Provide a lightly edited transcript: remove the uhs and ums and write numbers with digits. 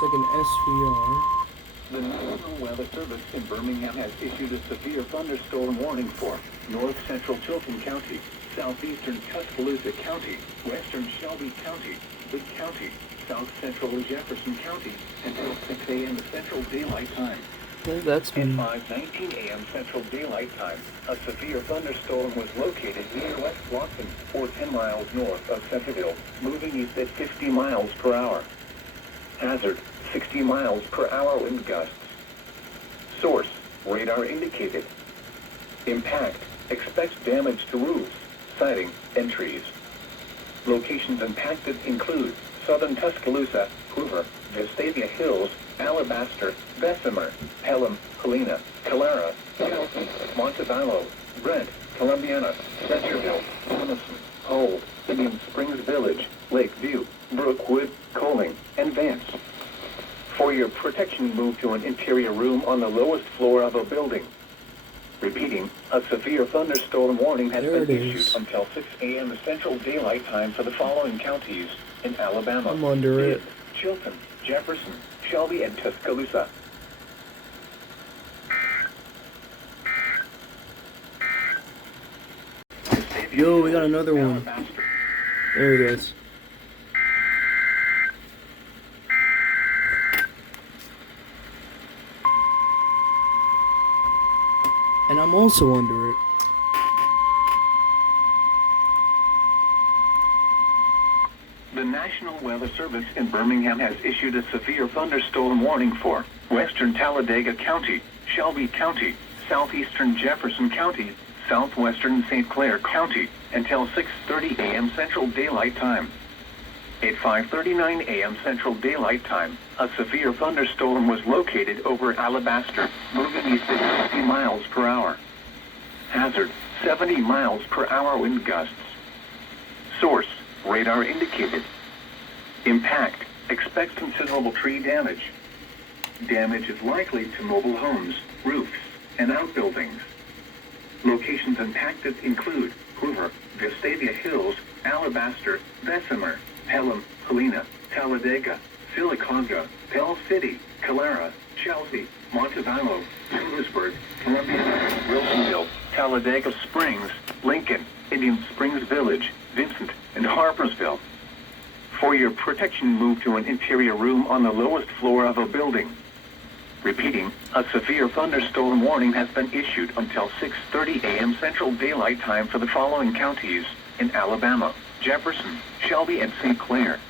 Looks like an SVR. The National Weather Service in Birmingham has issued a severe thunderstorm warning for north central Chilton County, southeastern Tuscaloosa County, western Shelby County, Wood County, south central Jefferson County, until 6 a.m. Central Daylight Time. Well, that's At 5:19 a.m. Central Daylight Time, a severe thunderstorm was located near West Lawson, or 10 miles north of Centerville, moving east at 50 miles per hour. Hazard, 60 miles per hour wind gusts. Source, radar indicated. Impact, expects damage to roofs, siding, and trees. Locations impacted include southern Tuscaloosa, Hoover, Vestavia Hills, Alabaster, Bessemer, Pelham, Helena, Calera, Chelsea, Montevallo, Brent, Columbiana, Centerville, Thomason, Hold, Indian Springs Village, Lakeview, Brookwood, Coling, and Vance. For your protection, move to an interior room on the lowest floor of a building. Repeating, a severe thunderstorm warning has been issued until 6 a.m. Central Daylight Time for the following counties in Alabama. I'm under it. Chilton, Jefferson, Shelby, and Tuscaloosa. Yo, we got another one. There it is. And I'm also under it. The National Weather Service in Birmingham has issued a severe thunderstorm warning for western Talladega County, Shelby County, southeastern Jefferson County, southwestern St. Clair County, until 6:30 a.m. Central Daylight Time. At 5:39 a.m. Central Daylight Time, a severe thunderstorm was located over Alabaster, moving east at 60 miles per hour. Hazard, 70 miles per hour wind gusts. Source, radar indicated. Impact, expects considerable tree damage. Damage is likely to mobile homes, roofs, and outbuildings. Locations impacted include Hoover, Vestavia Hills, Alabaster, Bessemer, Pelham, Helena, Talladega, Sylacauga, Pell City, Calera, Chelsea, Montevallo, Lewisburg, Columbiana, Wilsonville, Talladega Springs, Lincoln, Indian Springs Village, Vincent, and Harpersville. For your protection, move to an interior room on the lowest floor of a building. Repeating, a severe thunderstorm warning has been issued until 6:30 a.m. Central Daylight Time for the following counties in Alabama: Jefferson, Shelby, and St. Clair.